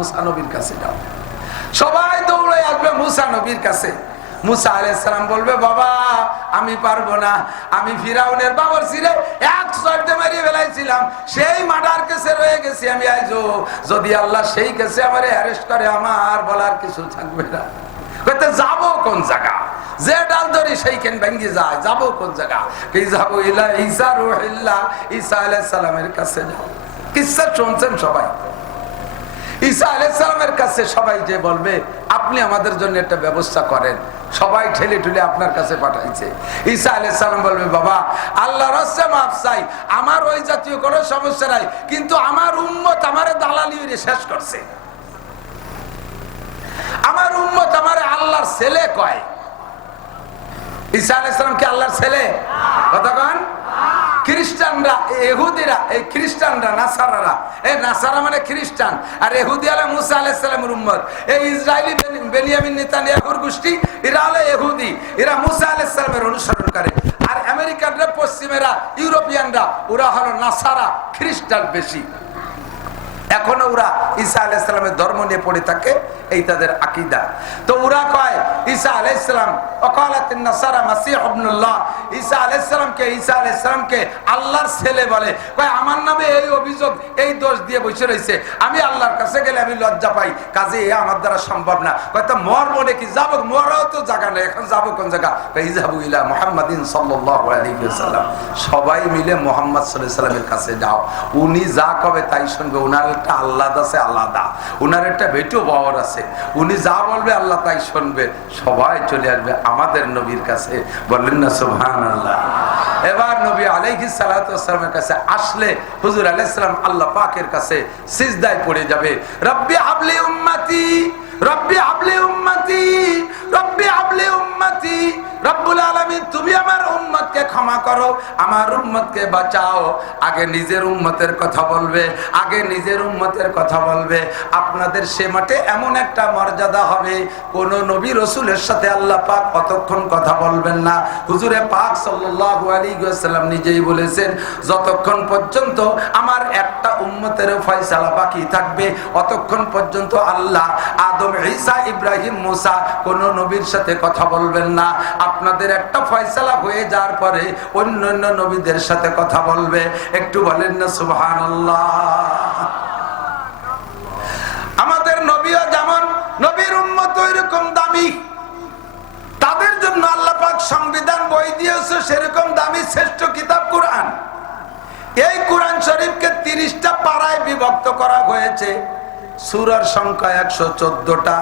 মুসা নবীর কাছে যাও। সবাই দৌড়ে আসবে মুসা নবীর কাছে। মুসা আলাইহিস সালাম বলবে, বাবা আমি পারবো না, আমি ফিরাউনের বাবরচিরে 100 মারিয়ে ফেলাইছিলাম, সেই মার্ডার কেসে রয়ে গেছি আমি আইজো। যদি আল্লাহ সেই কেসে আমারে অ্যারেস্ট করে আমার বলার কিছু থাকবে না। কইতে যাবো কোন জায়গা, যে ডাল ধরি সেইখান ভেঙ্গে যায়, যাবো কোন জায়গা? কি যাবো? ইলা ঈসা রূহুল্লাহ, ঈসা আলাইহিস সালামের কাছে যাও। কিসসা শুনছেন সবাই? ঈসা আলাইহিস সালামের কাছে সবাই যে বলবে আপনি আমাদের জন্য একটা ব্যবস্থা করেন, সবাই ঠেলে ঠেলে আপনার কাছে পাঠাইছে। ঈসা আলাইহিস সালাম বলবে, বাবা আল্লাহর রাস্তে মাফ চাই, আমার ওই জাতীয় কোনো সমস্যা নাই, কিন্তু আমার উম্মত আমারে দালালি শেষ করছে। আমার উম্মত আমারে আল্লাহর ছেলে কয়। ঈসা আলাইহিস সালাম কি আল্লাহর ছেলে? কথা কন। খ্রিস্টানরা, ইহুদিরা, এই খ্রিস্টানরা, নাসারারা, এই নাসারা মানে খ্রিস্টান, আর ইহুদি হলো মুসা আলাইহিস সালামের উম্মত। এই ইসরায়েলি বেনিয়ামিন নেতানিয়াহুর গোষ্ঠী, এরা হলো ইহুদি, এরা মুসা আলাইহিস সালামের অনুসরণ করে। আর আমেরিকানরা, পশ্চিমেরা, ইউরোপিয়ানরা, ওরা হলো নাসারা, খ্রিস্টান বেশি। এখনো ওরা ঈসা আলাইহিস সালামের ধর্ম নিয়ে পড়ে থাকে, এই তাদের আকীদা। তো ওরা কয় ঈসা আলাইহিস সালাম ওয়াকালাতিন নাসারা মাসীহ ইবনুল্লাহ, ঈসা আলাইহিস সালামকে আল্লাহর ছেলে বলে। কয় আমার নামে এই অভিযোগ, এই দোষ দিয়ে বসে রয়েছে, আমি আল্লাহর কাছে গেলে আমি লজ্জা পাই, কাজে এ আমার দ্বারা সম্ভব না। কয় তো মরবো নাকি? যাবো, মরাও তো জায়গা নেই, এখন যাবো কোন জায়গা? ইযাবু ইলা মুহাম্মাদিন সাল্লাল্লাহু আলাইহি ওয়াসাল্লাম, সবাই মিলে মুহাম্মদ সাল্লাল্লাহু আলাইহি ওয়াসাল্লামের কাছে যাও, উনি যা কবে তাই শুনবে। উনার একটা আল্লাহ আছে, আলাদা, উনার একটা বেটো বাবার আছে, উনি যা বলবে আল্লাহ তাই শুনবে। সবাই চলে আসবে আমাদের নবীর কাছে, বললেন না সুবহানাল্লাহ। এবার নবী আলাইহিস সালাতু ওয়াস সালামের কাছে আসলে হুজুর আলাইহিস সালাম আল্লাহ পাকের কাছে সিজদায় পড়ে যাবে। রব্বি হাবলি উম্মতি, রব্বি হাবলি উম্মতি, রব্বি হাবলি উম্মতি। রব্বুল আলামিন তুমি আমার উম্মতকে ক্ষমা করো, আমার উম্মতকে বাঁচাও। আগে নিজের উম্মতের কথা বলবে, আগে নিজের উম্মতের কথা বলবে। আপনাদের সে মাঠে এমন একটা মর্যাদা হবে, কোন নবী রাসূলের সাথে আল্লাহ পাক কতক্ষণ কথা বলবেন না। হুজুরে পাক সাল্লাল্লাহু আলাইহি ওয়াসাল্লাম নিজেই বলেছেন, যতক্ষণ পর্যন্ত আমার একটা উম্মতের ফয়সালা বাকি থাকবে, অতক্ষণ পর্যন্ত আল্লাহ আদম, ঈসা, ইব্রাহিম, মুসা কোন নবীর সাথে কথা বলবেন না। আপনাদের একটা ফয়সালা হয়ে যাওয়ার পরে অন্যান্য নবীদের সাথে কথা বলবে। একটু বলেন না সুবহানাল্লাহ। আমাদের নবীও যেমন নবীর উম্মত ওইরকম দামি, তাদের জন্য আল্লাহ পাক সংবিধান বই দিয়েছে সেরকম দামি শ্রেষ্ঠ কিতাব কোরআন। এই কোরআন শরীফকে 30টা পাড়ায় বিভক্ত করা হয়েছে। সূরার সংখ্যা 114টা,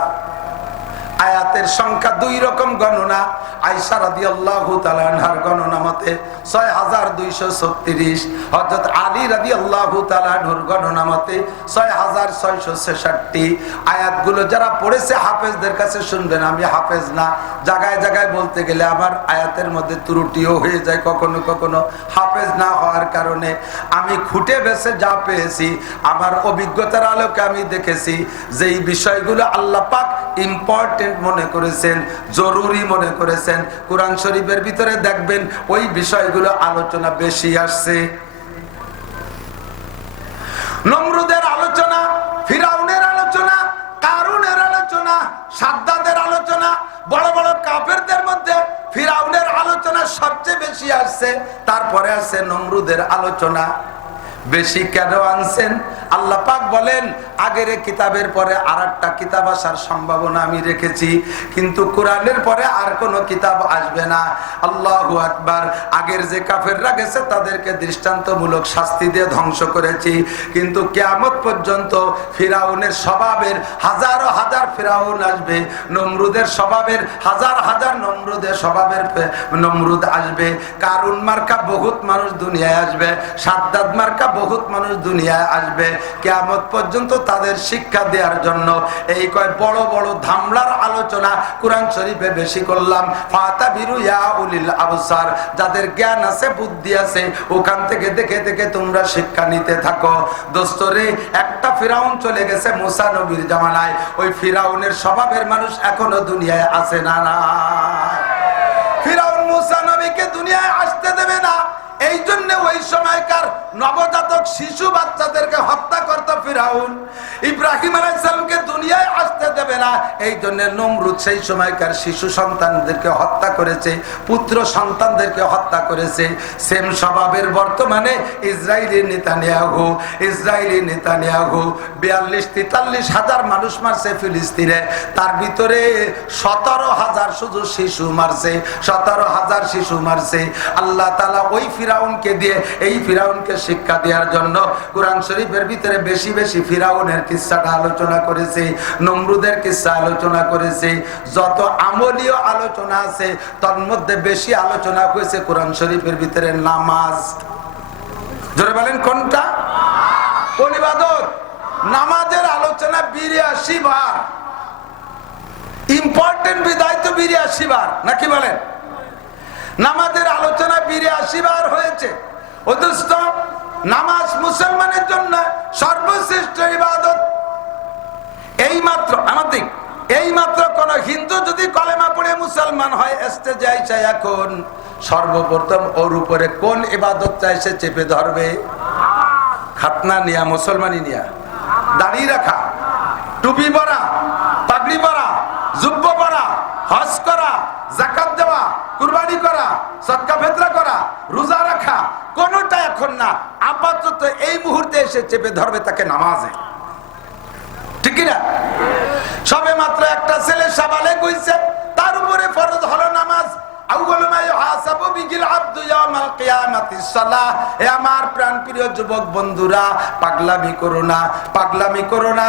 আয়াতের সংখ্যা 2 রকম গণনা। আয়েশা রাদিয়াল্লাহু তাআলা আনহার গণনা মতে 6236, হযরত আলী রাদিয়াল্লাহু তাআলা আনহুর গণনা মতে 6666। আয়াতগুলো যারা পড়েছে হাফেজদের কাছে শুনবেন, আমি হাফেজ না, জায়গায় জায়গায় বলতে গেলে আমার আয়াতের মধ্যে ত্রুটিও হয়ে যায় কখনো কখনো। হাফেজ না হওয়ার কারণে আমি খুঁটে বেছে যা পেয়েছি, আমার অভিজ্ঞতার আলোকে আমি দেখেছি যে এই বিষয়গুলো আল্লাহ পাক ইম্পর্টেন্ট মনে করেছেন, জরুরি মনে করেছেন। কোরআন শরীফের ভিতরে দেখবেন ওই বিষয়গুলো আলোচনা বেশি আসছে। নমরুদের আলোচনা, ফিরাউনের আলোচনা, কারুনের আলোচনা, সাদ্দাদের আলোচনা, বড় বড় কাফেরদের মধ্যে ফিরাউনের আলোচনা সবচেয়ে বেশি আসছে। তারপরে আছে নমরুদের আলোচনা। বেশি কেন আনছেন? আল্লাহ পাক বলেন আগের কিতাবের পরে আরেকটা কিতাব আসার সম্ভাবনা আমি রেখেছি, কিন্তু কোরআনের পরে আর কোনো কিতাব আসবে না। আল্লাহু আকবার। আগের যে কাফেররা গেছে তাদেরকে দৃষ্টান্তমূলক শাস্তি দিয়ে ধ্বংস করেছি, কিন্তু কিয়ামত পর্যন্ত ফিরাউনের স্বভাবের হাজারো হাজার ফিরাউন আসবে, নমরুদের স্বভাবের হাজার হাজার নমরুদের স্বভাবের নমরুদ আসবে, কারুন মার্কা বহুত মানুষ দুনিয়ায় আসবে, সাদ্দাদ মার্কা বহুত মানুষ দুনিয়ায় আসবে। কিয়ামত পর্যন্ত তাদের শিক্ষা দেওয়ার জন্য এই কয় বড় বড় ধামলার আলোচনা কোরআন শরীফে বেশি করলাম। ফাতাবিরু ইয়া উলিল আবসার, যাদের জ্ঞান আছে, বুদ্ধি আছে, ওখান থেকে দেখে দেখে তোমরা শিক্ষা নিতে থাকো। দোস্তরে, একটা ফিরাউন চলে গেছে মুসা নবীর জামানায়, ওই ফিরাউনের স্বভাবের মানুষ এখনো দুনিয়ায় আছে না? না, ফিরাউন মুসা নবীকে দুনিয়ায় আসতে দেবে না। এই জন্য ওই সময়কার নবজাতক শিশু বাচ্চাদেরকে হত্যা করত ফিরাউন। ইব্রাহিম আলাইহিস সালামকে দুনিয়ায় আসতে দেবে না, এই জন্য নমরুদ সেই সময়কার শিশু সন্তানদেরকে হত্যা করেছে, পুত্র সন্তানদেরকে হত্যা করেছে। সেম স্বভাবের বর্তমানে ইসরায়েলি নেতানিয়াহু 42-43 হাজার মানুষ মারছে ফিলিস্তিনে, তার ভিতরে 17,000 শুধু শিশু মারছে, 17,000 শিশু মারছে। আল্লাহ তাআলা ওই ফিরাউনকে দিয়ে এই ফিরাউনকে শিক্ষা দেওয়ার জন্য কোরআন শরীফের ভিতরে বেশি বেশি ফিরাউনের কিস্সাটা আলোচনা করেছে, নমরুদের কিস্সা আলোচনা করেছে। যত আমলীয় আলোচনা আছে তার মধ্যে বেশি আলোচনা হয়েছে কোরআন শরীফের ভিতরে নামাজ। জোরে বলেন কোনটা? কোন ইবাদত? নামাজের আলোচনা 82 বার। ইম্পর্টেন্ট বিদায় তো 82 বার, নাকি বলেন? নামাজের আলোচনা 82 বার হয়েছে। অথচ নামাজ মুসলমানের জন্য সর্বশ্রেষ্ঠ ইবাদত। এইমাত্র আমাদের এইমাত্র কোন হিন্দু যদি কলেমা পড়ে মুসলমান হয়, স্টেজে আইসা এখন সর্বপ্রথম ওর উপরে কোন ইবাদতটা এসে চেপে ধরবে? খাতনা নিয়া, মুসলমানি নিয়া, দাড়ি রাখা, টুপি পরা, পাগড়ি পরা, জুব্ব পরা, হজ করা, যাকাত দেওয়া, কুরবানি করা, সদকা ফিতরা করা, রোজা রাখা, কোনটা এখন না। আপাতত এই মুহূর্তে এসে চেপে ধরবে তাকে নামাজে, ঠিক না? সবে মাত্র একটা ছেলে সাবালেগ হইছে, তার উপরে ফরজ হলো নামাজ। আমার প্রাণপ্রিয় যুবক বন্ধুরা, পাগলামি করো না, পাগলামি করো না,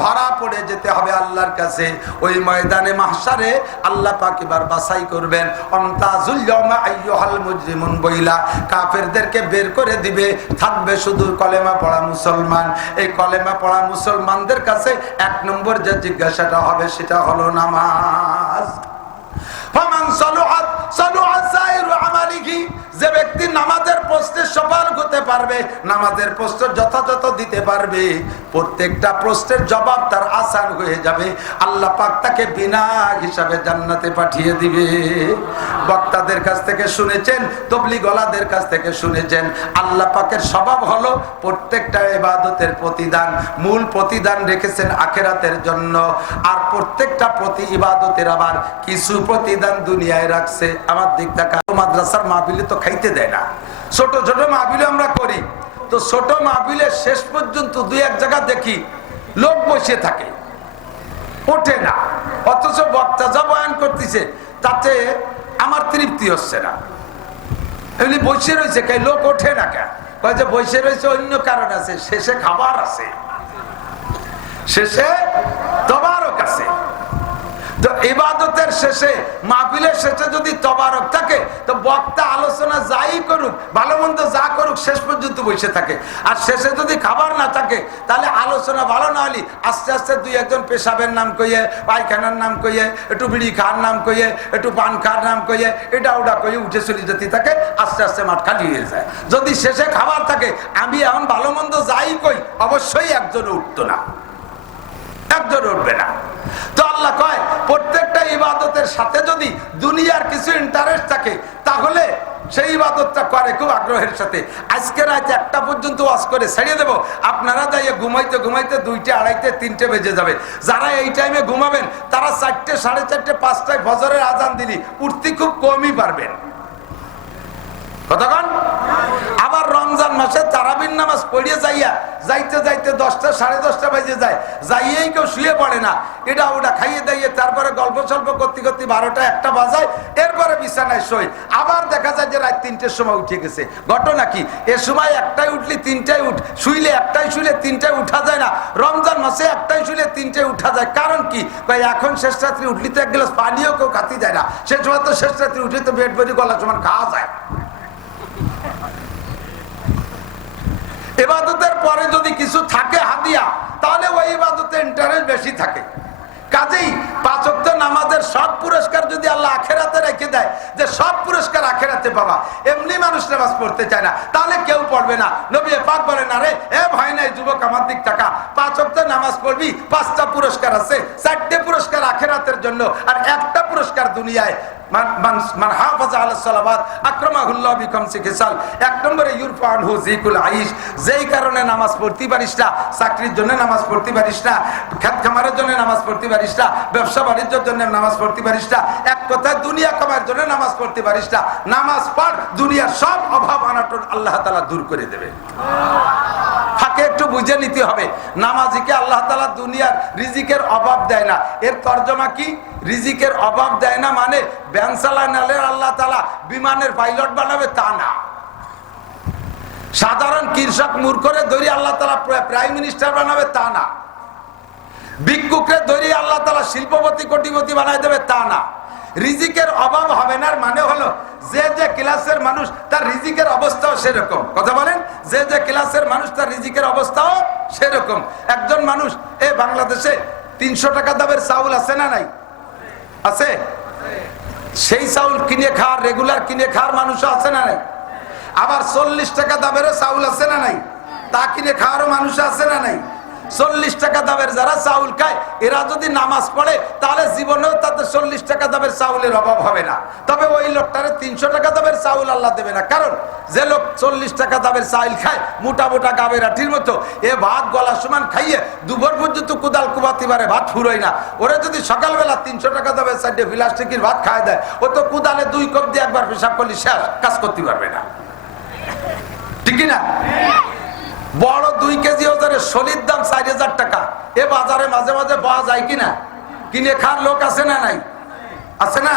ধরা পড়ে যেতে হবে আল্লাহর কাছে। ওই ময়দানে মাহশারে আল্লাহ পাক এবার বাছাই করবেন। অন্তাজুল ইয়াউমা আইয়ুহাল মুজরিমুন বইলা কাফেরদেরকে বের করে দিবে, থাকবে শুধু কলেমা পড়া মুসলমান। এই কলেমা পড়া মুসলমানদের কাছে 1 নম্বর যে জিজ্ঞাসাটা হবে সেটা হলো নামাজ। যে ব্যক্তি নামাজের প্রশ্নের সফল হতে পারবে, নামাজের প্রশ্ন যথাযথ দিতে পারবে, প্রত্যেকটা প্রশ্নের জবাব তার আসান হয়ে যাবে। আল্লাহ পাক তাকে বিনা হিসাবে জান্নাতে পাঠিয়ে দিবে। বক্তাদের কাছ থেকে শুনেছেন, তবলিগওয়ালাদের কাছ থেকে শুনেছেন, আল্লাহ পাকের স্বভাব হলো প্রত্যেকটা ইবাদতের প্রতিদান, মূল প্রতিদান রেখেছেন আখিরাতের জন্য। আর প্রত্যেকটা প্রতি ইবাদতের আবার কিছু প্রতিদান দুনিয়ায় রাখছে। আমার দিক থেকে মাদ্রাসার মাহফিলে তো খাইতে দেয় না, ছোট ছোট মাহফিলে আমরা করি, তো ছোট মাহফিলের শেষ পর্যন্ত 2-1 জায়গা দেখি লোক বসে থাকে, ওঠে না। অথচ বক্তা যা বয়ান করতেছে তাতে আমার তৃপ্তি হচ্ছে না। এমনি বসে রয়েছে, কে লোক ওঠে না কেন? কয় যে বসে রয়েছে অন্য কারণ আছে, শেষে খাবার আছে, শেষে তবারক আছে। তো ইবাদতের শেষে, মাহফিলের শেষে যদি তবারক থাকে, তো বক্তা আলোচনা যাই করুক, ভালো মন্দ যা করুক, শেষ পর্যন্ত বসে থাকে। আর শেষে যদি খাবার না থাকে, তাহলে আলোচনা ভালো না হলে আস্তে আস্তে 2-1 জন পেশাবের নাম কইয়ে, পায়খানার নাম কইয়ে, একটু বিড়ি খাওয়ার নাম কইয়ে, একটু পান খাওয়ার নাম কইয়ে, এটা ওটা কইয়ে উঠে চলে যেতে থাকে। আস্তে আস্তে মাঠ খালি হয়ে যায়। যদি শেষে খাবার থাকে, আমি এখন ভালো মন্দ যাই কই, অবশ্যই একজন উঠতো না, একজন উঠবে না। তো আল্লাহ কয় প্রত্যেকটা ইবাদতের সাথে যদি দুনিয়ার কিছু ইন্টারেস্ট থাকে, তাহলে সেই ইবাদতটা করে খুব আগ্রহের সাথে। আজকে রাত 1টা পর্যন্ত ওয়াজ করে ছেড়ে দেবো, আপনারা যাইয়ে ঘুমাইতে ঘুমাইতে 2টা, 2:30, 3টে বেজে যাবে। যারা এই টাইমে ঘুমাবেন তারা 4টে, 4:30, 5টায় ফজরের আজান দিলি উঠতে খুব কমই পারবেন। কতক্ষণ? আবার রমজান মাসে তারাবির নামাজ পড়িয়ে যাইতে যাইতে 10টা, 10:30 বেজে যায়, যাইয়েই কেউ শুয়ে পড়ে না। এটা ওটা খাইয়ে দাইয়ে তারপরে গল্প সল্প করতে করতে 12টা, 1টা বাজায়, এরপরে বিছানায় শোয়। আবার দেখা যায় যে রাত 3টের সময় উঠে গেছে। ঘটনা কি? এ সময় 1টায় উঠলে 3টায় শুইলে 1টায় শুইলে 3টায় উঠা যায় না। রমজান মাসে 1টায় শুইলে 3টায় উঠা যায়। কারণ কি? এখন শেষ রাত্রি উঠলি তো 1 গ্লাস পানিও কেউ খাতি যায় না। সে সময় তো শেষ রাত্রি উঠে তো পেট ভরি গলা সমান খাওয়া যায়। ইবাদতের পরে যদি কিছু থাকে হাদিয়া, তাহলে ওই ইবাদতে ইন্টারেস্ট বেশি থাকে। কাজেই 5 ওয়াক্ত নামাজের সব পুরস্কার যদি আল্লাহ আখেরাতে রেখে দেয়, যে সব পুরস্কার আখেরাতে পাবা, এমনি মানুষ নামাজ পড়তে চায় না, তাহলে কেউ পড়বে না। নবী পাক বলেন, আরে এ ভাই নাই যুবক, আমার দিক টাকা 5 ওয়াক্ত নামাজ পড়বি, 5টা পুরস্কার আছে, 4টে পুরস্কার আখেরাতের জন্য, আর 1টা পুরস্কার দুনিয়ায়। মান হাফাজা আলা সালাওয়াত আকরামাহুল্লাহ বিখামসি খিসাল। এক নম্বরে ইউরফা আনহু যিকুল আইশ, যেই কারণে নামাজ পড়তে পারিস না, চাকরির জন্য নামাজ পড়তে পারিস না, খেত খামারের জন্য নামাজ পড়তে পারিস না, ব্যবসা বাণিজ্যের জন্য নামাজ পড়তে পারিস না, এক কথায় দুনিয়া কামার জন্য নামাজ পড়তে পারিস না, নামাজ পড়, দুনিয়ার সব অভাব অনটন আল্লাহ তাআলা দূর করে দেবে। ফাঁকে একটু বুঝে নিতে হবে, নামাজিকে আল্লাহ তাআলা দুনিয়ার রিজিকের অভাব দেয় না। এর তর্জমা কি? রিজিকের অভাব দেয় না মানে ব্যান চালালে আল্লাহ তাআলা বিমানের পাইলট বানাবে তা না। সাধারণ কৃষক মূর্খরে ধরে আল্লাহ তাআলা প্রাইম মিনিস্টার বানাবে তা না। ভিক্ষুকরে ধরে আল্লাহ তাআলা শিল্পপতি কোটিপতি বানাই দেবে তা না। রিজিকের অভাব হবে না মানে হলো যে যে ক্লাসের মানুষ তার রিজিকের অবস্থাও সেরকম। কথা বলেন, যে যে ক্লাসের মানুষ তার রিজিকের অবস্থাও সেরকম। একজন মানুষ বাংলাদেশে 300 টাকা দামের চাউল আছে না নাই? আছে। সেই চাউল কিনে খাওয়ার, রেগুলার কিনে খাওয়ার মানুষও আছে না নাই? আবার 40 টাকা দামের চাউল আছে না নাই? তা কিনে খাওয়ারও মানুষ আছে না নাই? 40 টাকা দামের যারা চাউল খায় এরা যদি নামাজ পড়ে তাহলে জীবনেও তাদের 40 টাকা দামের চাউলের অভাব হবে না। তবে ওই লোকটারে 300 টাকা দামের চাউল আল্লাহ দেবে না। কারণ যে লোক 40 টাকা দামের চাউল খায় মোটা মোটা গাবের আটির মতো, এ ভাত গলা সমান খাইয়ে দুপুর পর্যন্ত কুদাল কুবাতি পারে, ভাত ফুরোয় না। ওরা যদি সকালবেলা 300 টাকা দামের চারটে প্লাস্টিকের ভাত খায় দেয়, ও তো কুদালে 2 কাপ দিয়ে একবার পেশাব করলে শেষ, কাজ করতে পারবে না। ঠিক না? বড় 2 কেজি ওজনের সলির দাম 4000 টাকা। এ বাজারে মাঝে মাঝে পাওয়া যায় কিনা? কিনে খার লোক আছে না নাই? আছে না?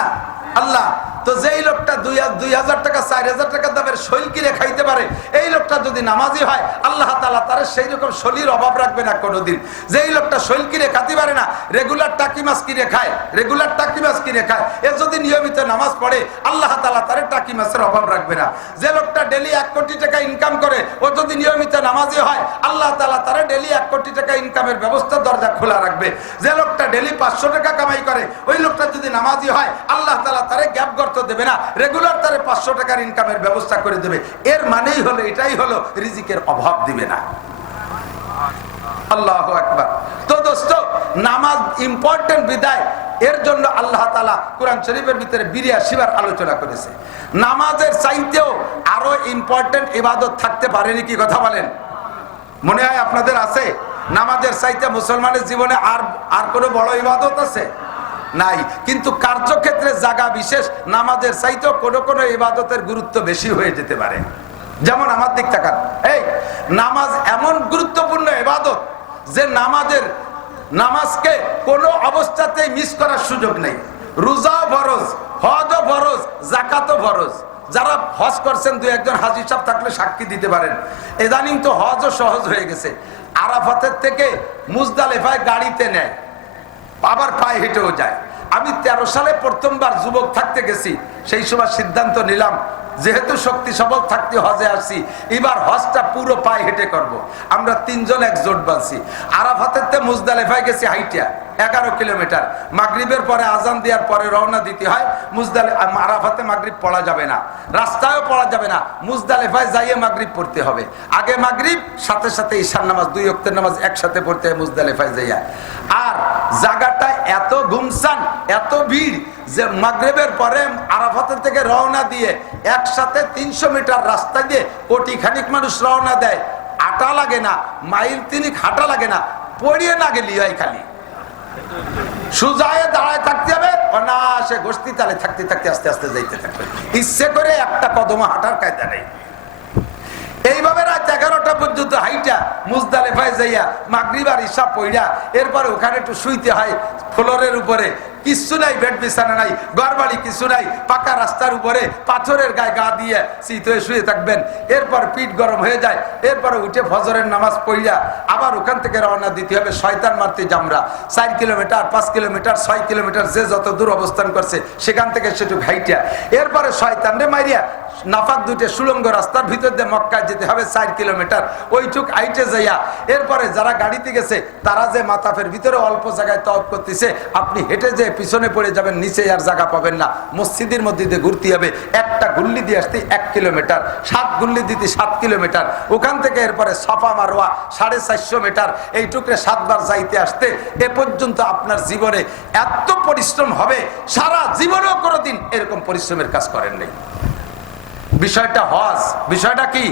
আল্লাহ তো যেই লোকটা 2000 টাকা 4000 টাকা দামের শৈল কিনে খাইতে পারে, এই লোকটা যদি নামাজি হয় আল্লাহ তাআলা তার সেই রকম শৈলীর অভাব রাখবে না কোনোদিন। যেই লোকটা শৈল কিনে খাতে পারে না, রেগুলার টাকি মাছ কিনে খায়, রেগুলার টাকি মাছ কিনে খায়, এ যদি নিয়মিত নামাজ পড়ে আল্লাহ তাআলা তার টাকি মাছের অভাব রাখবে না। যে লোকটা ডেলি 1 কোটি টাকা ইনকাম করে, ও যদি নিয়মিত নামাজি হয় আল্লাহ তাআলা তার ডেলি 1 কোটি টাকা ইনকামের ব্যবস্থা দরজা খোলা রাখবে। যে লোকটা ডেলি 500 টাকা কামাই করে, ওই লোকটা যদি নামাজি হয় আল্লাহ তাআলা তার গ্যাপ গর্ত দেবে না, রেগুলার তারে 500 টাকার ইনকামের ব্যবস্থা করে দেবে। এর মানেই হলো, এটাই হলো রিজিকের অভাব দিবে না। আল্লাহু আকবার। তো দোস্ত, নামাজ ইম্পর্টেন্ট বিদায়, এর জন্য আল্লাহ তাআলা কোরআন শরীফের ভিতরে 82 বার আলোচনা করেছে। নামাজের চাইতেও আরো ইম্পর্টেন্ট ইবাদত থাকতে পারেনি কি? কথা বলেন, মনে হয় আপনাদের আছে? নামাজের চাইতে মুসলমানের জীবনে আর কোনো বড় ইবাদত আছে? নাই। কিন্তু কার্যক্ষেত্রে জায়গা বিশেষ নামাজের চাইতেও কোনো কোনো ইবাদতের গুরুত্ব বেশি হয়ে যেতে পারে। যেমন আমার দিক তাকান, এই নামাজ এমন গুরুত্বপূর্ণ ইবাদত যে নামাজকে কোনো অবস্থাতেই মিস করার সুযোগ নেই। রোজা ফরজ, হজও ফরজ, যাকাতও ফরজ। যারা হজ করছেন 2-1 হাজী সাহেব থাকলে সাক্ষী দিতে পারেন। ইদানিং তো হজও সহজ হয়ে গেছে। আরাফাতের থেকে মুজদালিফায় গাড়িতে নেয়, আবার পায়ে হেঁটেও যায়। আমি 13 সালে প্রথমবার যুবক থাকতে গেছি, সেই সময় সিদ্ধান্ত নিলাম যেহেতু শক্তি সবল থাকতে হজে আসছি, এবার হজটা পুরো পায়ে হেঁটে করব। আমরা 3 জন এক জোট বাঁধছি। আরাফাতের মুজদালিফায় গেছি হাইটা 11 কিলোমিটার। মাগরিবের পরে আজান দেওয়ার পরে রওনা দিতে হয়। আরাফাতে মাগরিব পড়া যাবে না, রাস্তায়ও পড়া যাবে না, মুজদালিফায় যাইয়ে মাগরিব পড়তে হবে। আগে মাগরিব, সাথে সাথে ঈশার নামাজ, 2 ওয়াক্তের নামাজ একসাথে পড়তে হয় মুজদালিফায় যাইয়া। আর জায়গাটা এত গুমসান, এত ভিড় যে মাগরিবের পরে আরাফাতের থেকে রওনা দিয়ে একসাথে 300 মিটার রাস্তা দিয়ে কোটি খানিক মানুষ রওনা দেয়। আটা লাগে না, মাইল 3 হাঁটা লাগে না, পড়িয়ে না গেলি হয়, খালি সুজায়ে দাঁড়ায় থাকতে হবে, অনায়াসে গোষ্ঠী তালে থাকতে থাকতে আস্তে আস্তে যাইতে থাকবে। ইচ্ছে করে একটা কদম হাঁটার কায়দা নেই। এইভাবে রাত 11টা পর্যন্ত হাইটা মুজদালিফায় যাইয়া মাগরিব আর ইশা পড়া, এরপরে ওখানে একটু শুইতে হয় ফ্লোরের উপরে। কিছু নাই, বেড বিছানা নাই, ঘরবাড়ি কিছু নাই, পাকা রাস্তার উপরে পাথরের গায়ে গা দিয়ে শীত হয়ে শুয়ে থাকবেন। এরপর পিঠ গরম হয়ে যায়, এরপরে উঠে ফজরের নামাজ পড়িয়া আবার ওখান থেকে রওনা দিতে হবে শয়তান মারতে জামরা। 4 কিলোমিটার, 5 কিলোমিটার, 6 কিলোমিটার, যে যত দূর অবস্থান করছে সেখান থেকে সেটুক হাইটিয়া, এরপরে শয়তান রে মারিয়া নাফাক 2টে সুলঙ্গ রাস্তার ভিতর দিয়ে মক্কায় যেতে হবে 4 কিলোমিটার। ওইটুক হাইটে যাইয়া এরপরে যারা গাড়িতে গেছে তারা যে মাতাফের ভিতরে অল্প জায়গায় তওয়াফ করতেছে, আপনি হেঁটে যে পিছনে পড়ে যাবেন, নিচে আর জায়গা পাবেন না। মসজিদের মধ্যে দিয়ে ঘুরতে হবে, একটা গুল্লি দিয়ে আসতে 1 কিলোমিটার, 7 গুল্লি দিতে 7 কিলোমিটার, ওখান থেকে এরপরে সাফা মারওয়া 450 মিটার, এই টুকরে 7 বার যাইতে আসতে এ পর্যন্ত আপনার জীবনে এত পরিশ্রম হবে, সারা জীবনেও কোনোদিন এরকম পরিশ্রমের কাজ করেন নাই। বিষয়টা হজ, বিষয়টা কি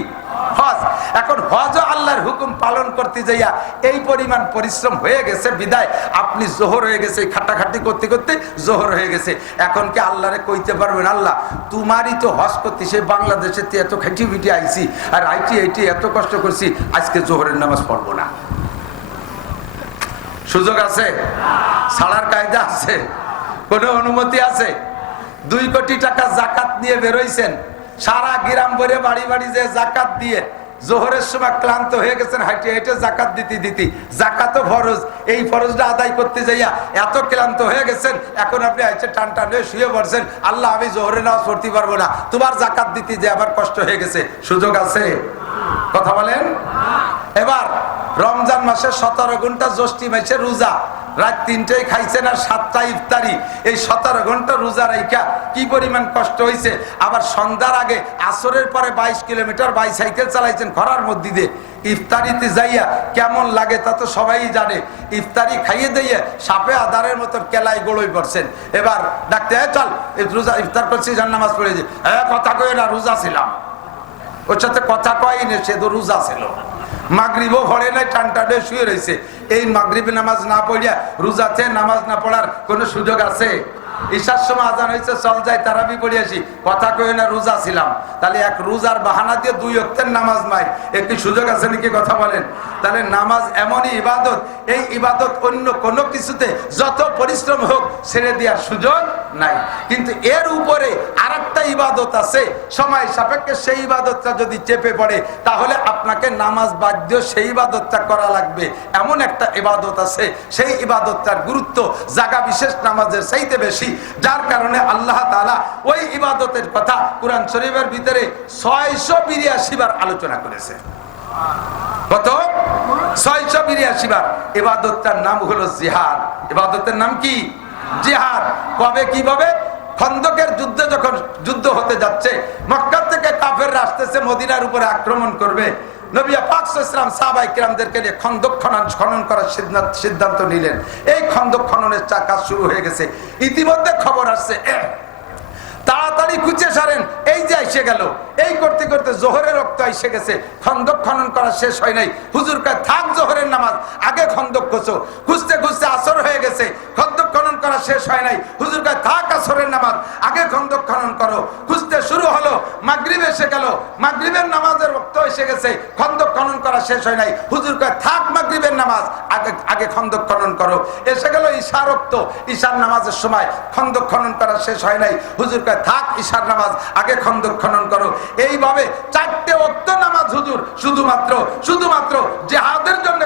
হজ। এখন হজ আল্লাহর হুকুম পালন করতে যাইয়া এই পরিমাণ পরিশ্রম হয়ে গেছে বিদায় আপনি জোহর হয়ে গেছে, খাটাখাটি করতে করতে জোহর হয়ে গেছে। এখন কি আল্লাহরে কইতে পারবেন, আল্লাহ তোমারই তো হজ করতে, সে বাংলাদেশে এত খাটি পিটি আইছি আর আইটি এত কষ্ট করছি, আজকে জোহরের নামাজ পড়বো না? সুযোগ আছে? ছাড়ার কায়দা আছে? কোনো অনুমতি আছে? 2 কোটি টাকা জাকাত নিয়ে বেরোইছেন, সারা গ্রাম ভরে বাড়ি বাড়ি যে জাকাত দিয়ে জোহরের সময় ক্লান্ত হয়ে গেছেন, হাইটে হেঁটে জাকাত দিতে দিতে, জাকাতও ফরজ, এই ফরজটা আদায় করতে যাইয়া এত ক্লান্ত হয়ে গেছেন, এখন আপনি আইসে টান টান হয়ে শুয়ে পড়ছেন, আল্লাহ আমি জোহরে নামাজ পড়তে পারবো না, তোমার জাকাত দিতে যে আবার কষ্ট হয়ে গেছে। সুযোগ আছে? কথা বলেন। এবার রমজান মাসে 17 ঘন্টা জ্যৈষ্ঠী মাসে রোজা, রাত 3টায় খাইছেন আর 7টায় ইফতারি, এই 17 ঘন্টা রোজা রাইখা কি পরিমাণ কষ্ট হয়েছে। আবার সন্ধ্যার আগে আসরের পরে 22 কিলোমিটার বাইসাইকেল চালাইছেন খরার মধ্যে দিয়ে, ইফতারিতে যাইয়া কেমন লাগে তা তো সবাই জানে। ইফতারি খাইয়ে দিয়ে সাপে আদারের মতো কেলাই গোড়ই পড়ছেন। এবার ডাকতে চল রোজা ইফতার করছি, নামাজ পড়ে যে কথা কয়ে না, রোজা ছিলাম। ওর সাথে কথা কয়নি, সে তো রোজা ছিল। মাগরিবও পড়ে নাই, টান টানে শুয়ে রয়েছে। এই মাগরিবে নামাজ না পড়িয়া রোজাতে নামাজ না পড়ার কোন সুযোগ আছে? ঈশার সময় আজান হয়েছে, চল যাই তারাবি পড়ে আসি, কথা কয়ে না, রোজা ছিলাম। তাহলে এক রোজার বাহানা দিয়ে 2 ওয়াক্তের নামাজ নাই, একটি সুযোগ আছে নাকি? কথা বলেন। তাহলে নামাজ এমনই ইবাদত, এই ইবাদত অন্য কোনো কিছুতে যত পরিশ্রম হোক ছেড়ে দেওয়ার সুযোগ নাই। কিন্তু এর উপরে আরেকটা ইবাদত আছে, সময় সাপেক্ষে সেই ইবাদতটা যদি চেপে পড়ে তাহলে আপনাকে নামাজ বাদ দিয়ে সেই ইবাদতটা করা লাগবে। এমন একটা ইবাদত আছে, সেই ইবাদতটার গুরুত্ব জায়গা বিশেষ নামাজের চাইতে বেশি, যার কারণে আল্লাহ তাআলা ওই ইবাদতের কথা কুরআন শরীফের ভিতরে 682 বার আলোচনা করেছে। কত? 682 বার। ইবাদতটার নাম হলো জিহাদ। ইবাদতের নাম কি? জিহাদ। কবে কিভাবে? খন্দকের যুদ্ধে যখন যুদ্ধ হতে যাচ্ছে, মক্কা থেকে কাফেররা আসতেছে মদিনার উপরে আক্রমণ করবে, নবী পাক সাল্লাল্লাহু আলাইহি ওয়াসাল্লাম সাহাবায়ে কিরামদেরকে নিয়ে খন্দক খনন করার সিদ্ধান্ত নিলেন। এই খন্দক খননের কাজ শুরু হয়ে গেছে। ইতিমধ্যে খবর আসছে, তাড়াতাড়ি খুঁজে সারেন, এই যে এসে গেল। এই করতে করতে জোহরের রক্ত এসে গেছে, খন্দক খনন করা শেষ হয় নাই। হুজুর কয় থাক জোহরের নামাজ, আগে খন্দক খুঁজো। খুঁজতে খুঁজতে আসর হয়ে গেছে, খন্দক খনন করা শেষ হয় নাই। হুজুর কয় থাক আসরের নামাজ, আগে খন্দক খনন করো। খুঁজতে শুরু হলো, মাগরিব এসে গেল, মাগরিবের নামাজের রক্ত এসে গেছে, খন্দক খনন করা শেষ হয় নাই। হুজুর কয় থাক মাগরিবের নামাজ, আগে খন্দক খনন করো। এসে গেল ঈশার রক্ত, ঈশার নামাজের সময়, খন্দক খনন করা শেষ হয় নাই। হুজুর কয় থাক ঈশার নামাজ, আগে খন্দক খনন করো। এইভাবে 4টে ওয়াক্ত নামাজ হুজুর শুধুমাত্র জিহাদের জন্য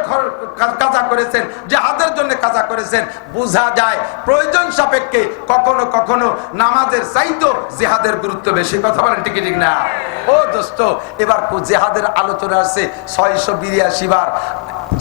কাজা করেছেন, জিহাদের জন্য কাজা করেছেন। বোঝা যায় প্রয়োজন সাপেক্ষে কখনো কখনো নামাজের চাইতো জিহাদের গুরুত্ব বেশি। কথা বলেন ঠিক ঠিক না? ও দোস্ত, এবার জিহাদের আলোচনা আছে 682 বার।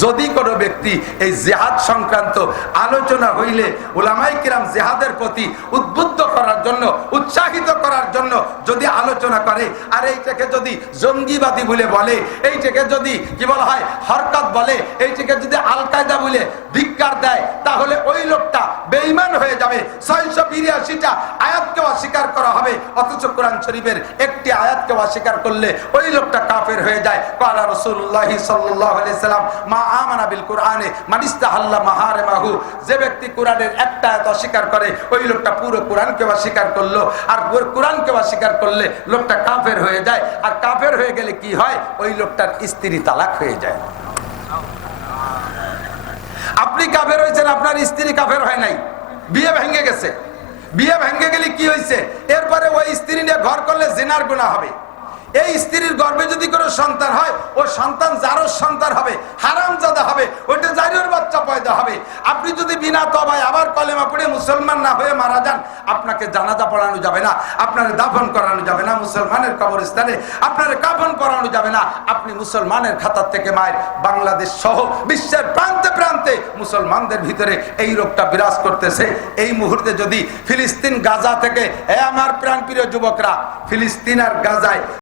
যদি কোনো ব্যক্তি এই জিহাদ সংক্রান্ত আলোচনা হইলে উলামায়ে কিরাম জিহাদের প্রতি উদ্বুদ্ধ করার জন্য, উৎসাহিত করার জন্য যদি আলোচনা করে, আর এইটাকে যদি জঙ্গিবাদী বলে বলে, এইটাকে যদি কি বলা হয় হরকত বলে, এইটাকে যদি আল কায়দা বলে ধিক্কার দেয়, তাহলে ওই লোকটা বেঈমান হয়ে যাবে। 682টা আয়াতকে অস্বীকার করা হবে, অথচ কোরআন শরীফের একটি আয়াতকে অস্বীকার করলে ওই লোকটা কাফের হয়ে যায়। ক্বালা রাসূলুল্লাহ সাল্লাল্লাহু আলাইহি সাল্লাম মা আমানা বিল কুরআনে মান ইস্তাহাল্লা মাহারিমাহু। যে ব্যক্তি কোরআনের একটা আয়াত অস্বীকার করে, ওই লোকটা পুরো কোরআনকে অস্বীকার করলো। আর কোরআনকে অস্বীকার করলে লোকটা কাফের হয়ে যায়। আর কাফের হয়ে গেলে কি হয়? ওই লোকটার স্ত্রী তালাক হয়ে যায়। আপনি কাফের হয়েছেন, আপনার স্ত্রী কাফের হয় নাই, বিয়ে ভেঙে গেছে। বিয়ে ভেঙে গেলে কি হয়েছে? এরপরে ওই স্ত্রী নিয়ে ঘর করলে জিনার গুনাহ হবে। এই স্ত্রীর গর্ভে যদি কোনো সন্তান হয়, ও সন্তান জারজ সন্তান হবে, হারামজাদা হবে, ওইটা জারির বাচ্চা পয়দা হবে। আপনি যদি বিনা তওবায় আবার কলেমা পড়ে মুসলমান না হয়ে মারা যান, আপনাকে জানাজা পড়ানো যাবে না, আপনার দাফন করানো যাবে না মুসলমানের কবরস্থানে, আপনার কাফন পরানো যাবে না। আপনি মুসলমানের খাতার থেকে মায়ের বাংলাদেশ সহ বিশ্বের প্রান্তে প্রান্তে মুহূর্তে মুসলমানদের ভিতরে এই রোগটা বিরাজ করতেছে। এই মুহূর্তে যদি ফিলিস্তিন গাজা থেকে, আমার প্রাণপ্রিয় যুবকরা, ফিলিস্তিন আর গাজায়